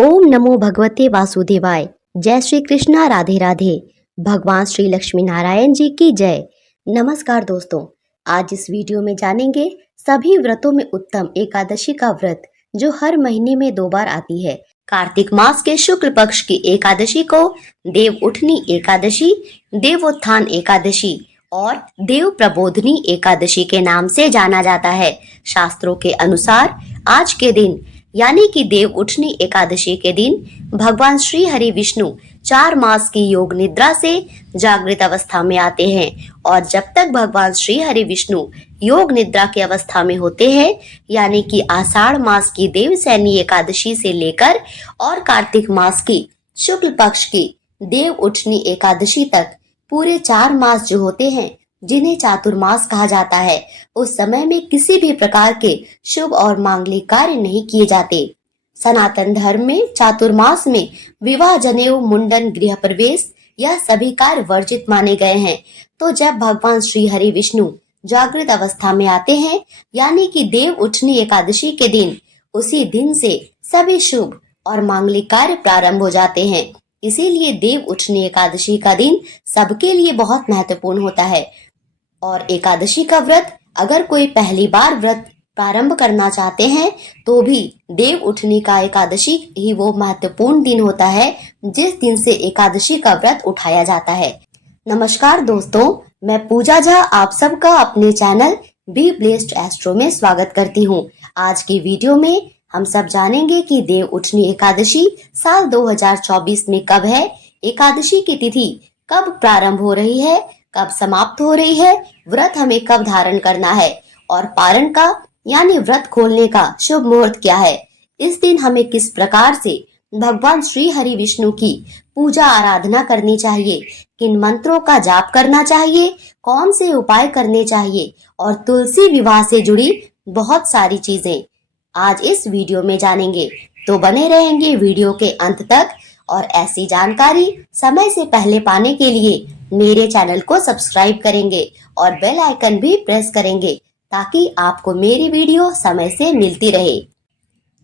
ओम नमो भगवते वासुदेवाय। जय श्री कृष्णा, राधे राधे। भगवान श्री लक्ष्मी नारायण जी की जय। नमस्कार दोस्तों, आज इस वीडियो में जानेंगे सभी व्रतों में उत्तम एकादशी का व्रत जो हर महीने में 2 बार आती है। कार्तिक मास के शुक्ल पक्ष की एकादशी को देव उठनी एकादशी, देवोत्थान एकादशी और देव प्रबोधनी एकादशी के नाम से जाना जाता है। शास्त्रों के अनुसार आज के दिन यानी कि देव उठनी एकादशी के दिन भगवान श्री हरि विष्णु 4 मास की योग निद्रा से जागृत अवस्था में आते हैं और जब तक भगवान श्री हरि विष्णु योग निद्रा की अवस्था में होते हैं यानी कि आषाढ़ मास की देवसैनी एकादशी से लेकर और कार्तिक मास की शुक्ल पक्ष की देव उठनी एकादशी तक पूरे 4 मास जो होते हैं जिन्हें चातुर्मास कहा जाता है, उस समय में किसी भी प्रकार के शुभ और मांगलिक कार्य नहीं किए जाते। सनातन धर्म में चातुर्मास में विवाह, जनेऊ, मुंडन, गृह प्रवेश यह सभी कार्य वर्जित माने गए हैं। तो जब भगवान श्री हरि विष्णु जागृत अवस्था में आते हैं यानी कि देव उठनी एकादशी के दिन, उसी दिन से सभी शुभ और मांगलिक कार्य प्रारंभ हो जाते हैं। इसीलिए देव उठनी एकादशी का दिन सबके लिए बहुत महत्वपूर्ण होता है। और एकादशी का व्रत अगर कोई पहली बार व्रत प्रारंभ करना चाहते हैं तो भी देव उठनी का एकादशी ही वो महत्वपूर्ण दिन होता है जिस दिन से एकादशी का व्रत उठाया जाता है। नमस्कार दोस्तों, मैं पूजा झा आप सबका अपने चैनल बी ब्लेस्ड एस्ट्रो में स्वागत करती हूँ। आज की वीडियो में हम सब जानेंगे कि देव उठनी एकादशी साल 2024 में कब है, एकादशी की तिथि कब प्रारंभ हो रही है, कब समाप्त हो रही है, व्रत हमें कब धारण करना है और पारण का यानी व्रत खोलने का शुभ मुहूर्त क्या है। इस दिन हमें किस प्रकार से भगवान श्री हरि विष्णु की पूजा आराधना करनी चाहिए, किन मंत्रों का जाप करना चाहिए, कौन से उपाय करने चाहिए और तुलसी विवाह से जुड़ी बहुत सारी चीजें आज इस वीडियो में जानेंगे। तो बने रहेंगे वीडियो के अंत तक और ऐसी जानकारी समय से पहले पाने के लिए मेरे चैनल को सब्सक्राइब करेंगे और बेल आइकन भी प्रेस करेंगे ताकि आपको मेरी वीडियो समय से मिलती रहे।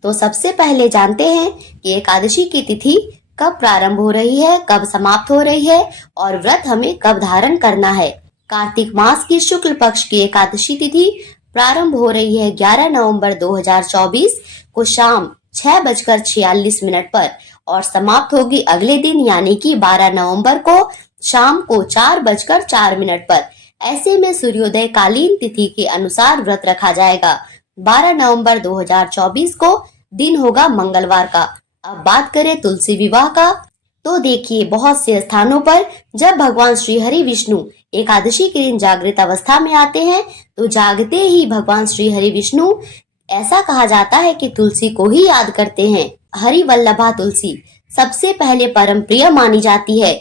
तो सबसे पहले जानते हैं कि एकादशी की तिथि कब प्रारंभ हो रही है, कब समाप्त हो रही है और व्रत हमें कब धारण करना है। कार्तिक मास की शुक्ल पक्ष की एकादशी तिथि प्रारंभ हो रही है 11 नवंबर 2024 को शाम 6:46 पर और समाप्त होगी अगले दिन यानी कि 12 नवंबर को शाम को 4:04 पर। ऐसे में सूर्योदय कालीन तिथि के अनुसार व्रत रखा जाएगा। 12 नवंबर 2024 को दिन होगा मंगलवार का। अब बात करें तुलसी विवाह का, तो देखिए बहुत से स्थानों पर जब भगवान श्री हरि विष्णु एकादशी के दिन जागृत अवस्था में आते हैं तो जागते ही भगवान श्री हरि विष्णु ऐसा कहा जाता है कि तुलसी को ही याद करते हैं। हरि वल्लभा तुलसी सबसे पहले परम प्रिय मानी जाती है।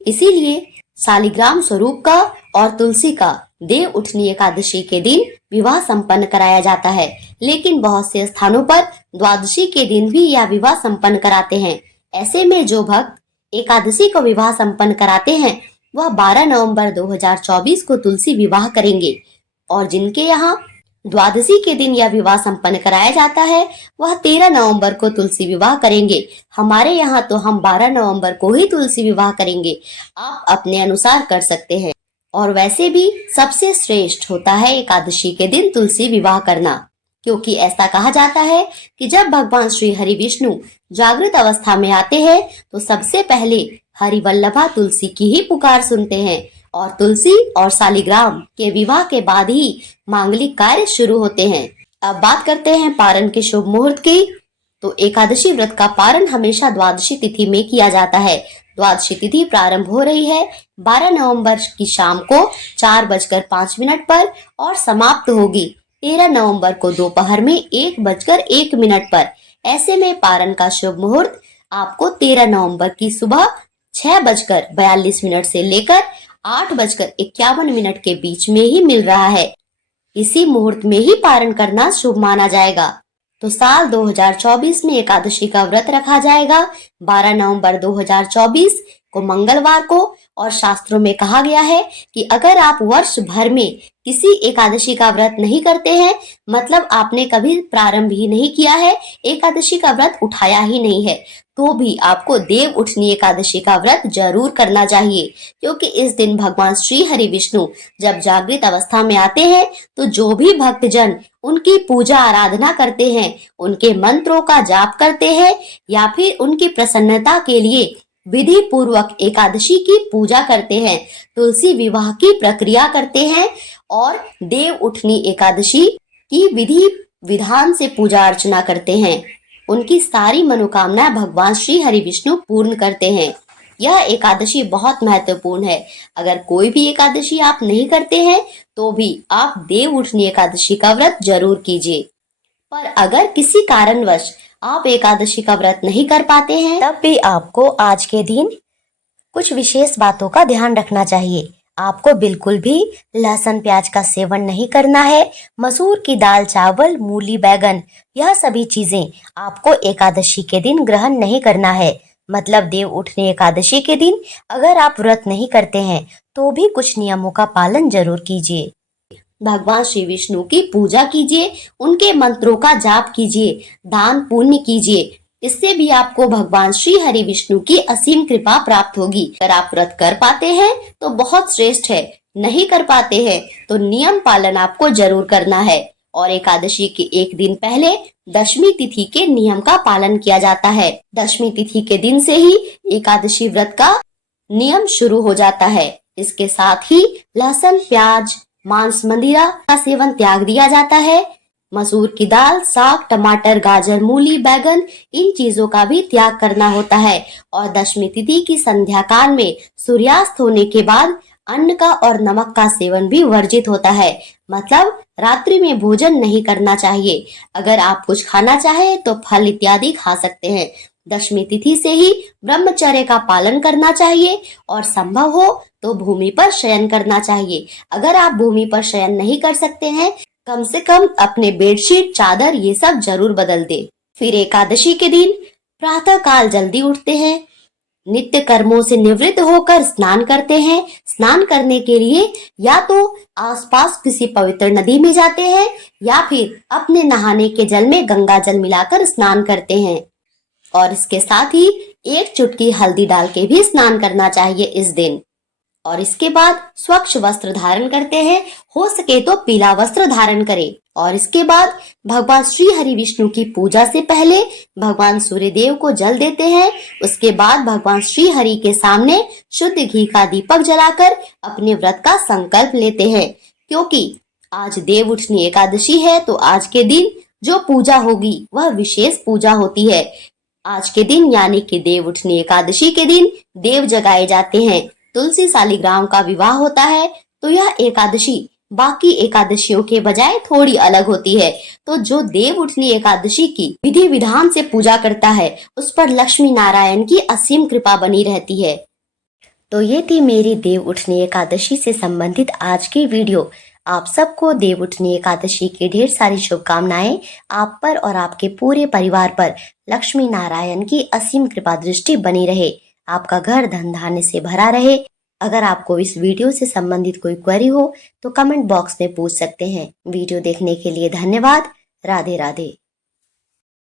इसीलिए शालिग्राम स्वरूप का और तुलसी का देव उठनी एकादशी के दिन विवाह संपन्न कराया जाता है, लेकिन बहुत से स्थानों पर द्वादशी के दिन भी यह विवाह संपन्न कराते हैं। ऐसे में जो भक्त एकादशी को विवाह संपन्न कराते हैं वह 12 नवंबर 2024 को तुलसी विवाह करेंगे और जिनके यहाँ द्वादशी के दिन यह विवाह संपन्न कराया जाता है वह 13 नवंबर को तुलसी विवाह करेंगे। हमारे यहाँ तो हम 12 नवंबर को ही तुलसी विवाह करेंगे। आप अपने अनुसार कर सकते हैं और वैसे भी सबसे श्रेष्ठ होता है एकादशी के दिन तुलसी विवाह करना, क्योंकि ऐसा कहा जाता है कि जब भगवान श्री हरि विष्णु जागृत अवस्था में आते हैं तो सबसे पहले हरि वल्लभा तुलसी की ही पुकार सुनते हैं और तुलसी और शालिग्राम के विवाह के बाद ही मांगलिक कार्य शुरू होते हैं। अब बात करते हैं पारण के शुभ मुहूर्त की। तो एकादशी व्रत का पारण हमेशा द्वादशी तिथि में किया जाता है। द्वादशी तिथि प्रारंभ हो रही है 12 नवंबर की शाम को 4:05 पर और समाप्त होगी 13 नवंबर को दोपहर में 1:01 पर। ऐसे में पारण का शुभ मुहूर्त आपको 13 नवंबर की सुबह 6:42 से लेकर 8:51 के बीच में ही मिल रहा है। इसी मुहूर्त में ही पारण करना शुभ माना जाएगा। तो साल 2024 में एकादशी का व्रत रखा जाएगा 12 नवंबर 2024 को मंगलवार को। और शास्त्रों में कहा गया है कि अगर आप वर्ष भर में किसी एकादशी का व्रत नहीं करते हैं, मतलब आपने कभी प्रारंभ ही नहीं किया है, एकादशी का व्रत उठाया ही नहीं है, तो भी आपको देव उठनी एकादशी का व्रत जरूर करना चाहिए। क्योंकि इस दिन भगवान श्री हरि विष्णु जब जागृत अवस्था में आते हैं तो जो भी भक्तजन उनकी पूजा आराधना करते हैं, उनके मंत्रों का जाप करते हैं या फिर उनकी प्रसन्नता के लिए विधि पूर्वक एकादशी की पूजा करते हैं, तुलसी विवाह की प्रक्रिया करते हैं और देव उठनी एकादशी की विधि विधान से पूजा अर्चना करते हैं, उनकी सारी मनोकामनाएं भगवान श्री हरि विष्णु पूर्ण करते हैं। यह एकादशी बहुत महत्वपूर्ण है। अगर कोई भी एकादशी आप नहीं करते हैं तो भी आप देव उठनी एकादशी का व्रत जरूर कीजिए। पर अगर किसी कारणवश आप एकादशी का व्रत नहीं कर पाते हैं, तब भी आपको आज के दिन कुछ विशेष बातों का ध्यान रखना चाहिए। आपको बिल्कुल भी लहसुन प्याज का सेवन नहीं करना है। मसूर की दाल, चावल, मूली, बैगन, यह सभी चीजें आपको एकादशी के दिन ग्रहण नहीं करना है। मतलब देव उठनी एकादशी के दिन अगर आप व्रत नहीं करते हैं तो भी कुछ नियमों का पालन जरूर कीजिए। भगवान श्री विष्णु की पूजा कीजिए, उनके मंत्रों का जाप कीजिए, दान पुण्य कीजिए। इससे भी आपको भगवान श्री हरि विष्णु की असीम कृपा प्राप्त होगी। अगर आप व्रत कर पाते हैं तो बहुत श्रेष्ठ है, नहीं कर पाते हैं तो नियम पालन आपको जरूर करना है। और एकादशी के एक दिन पहले दशमी तिथि के नियम का पालन किया जाता है। दशमी तिथि के दिन से ही एकादशी व्रत का नियम शुरू हो जाता है। इसके साथ ही लहसुन, प्याज, मांस, मदिरा का सेवन त्याग दिया जाता है। मसूर की दाल, साग, टमाटर, गाजर, मूली, बैगन, इन चीजों का भी त्याग करना होता है। और दशमी तिथि की संध्या काल में सूर्यास्त होने के बाद अन्न का और नमक का सेवन भी वर्जित होता है। मतलब रात्रि में भोजन नहीं करना चाहिए। अगर आप कुछ खाना चाहे तो फल इत्यादि खा सकते हैं। दशमी तिथि से ही ब्रह्मचर्य का पालन करना चाहिए और संभव हो तो भूमि पर शयन करना चाहिए। अगर आप भूमि पर शयन नहीं कर सकते हैं, कम से कम अपने बेडशीट, चादर ये सब जरूर बदल दे। फिर एकादशी के दिन प्रातः काल जल्दी उठते हैं, नित्य कर्मों से निवृत्त होकर स्नान करते हैं। स्नान करने के लिए या तो आसपास किसी पवित्र नदी में जाते हैं या फिर अपने नहाने के जल में गंगा जल मिलाकर स्नान करते हैं। और इसके साथ ही एक चुटकी हल्दी डाल के भी स्नान करना चाहिए इस दिन। और इसके बाद स्वच्छ वस्त्र धारण करते हैं, हो सके तो पीला वस्त्र धारण करें। और इसके बाद भगवान श्री हरि विष्णु की पूजा से पहले भगवान सूर्य देव को जल देते हैं। उसके बाद भगवान श्री हरि के सामने शुद्ध घी का दीपक जलाकर अपने व्रत का संकल्प लेते हैं। क्योंकि आज देव उठनी एकादशी है तो आज के दिन जो पूजा होगी वह विशेष पूजा होती है। आज के दिन यानी कि देव उठनी एकादशी के दिन देव जगाए जाते हैं, तुलसी शालिग्राम का विवाह होता है। तो यह एकादशी बाकी एकादशियों के बजाय थोड़ी अलग होती है। तो जो देव उठनी एकादशी की विधि विधान से पूजा करता है उस पर लक्ष्मी नारायण की असीम कृपा बनी रहती है। तो ये थी मेरी देव उठनी एकादशी से संबंधित आज की वीडियो। आप सबको देव उठनी एकादशी की ढेर सारी शुभकामनाएं। आप पर और आपके पूरे परिवार पर लक्ष्मी नारायण की असीम कृपा दृष्टि बनी रहे। आपका घर धन धान्य से भरा रहे। अगर आपको इस वीडियो से संबंधित कोई क्वेरी हो तो कमेंट बॉक्स में पूछ सकते हैं। वीडियो देखने के लिए धन्यवाद। राधे राधे।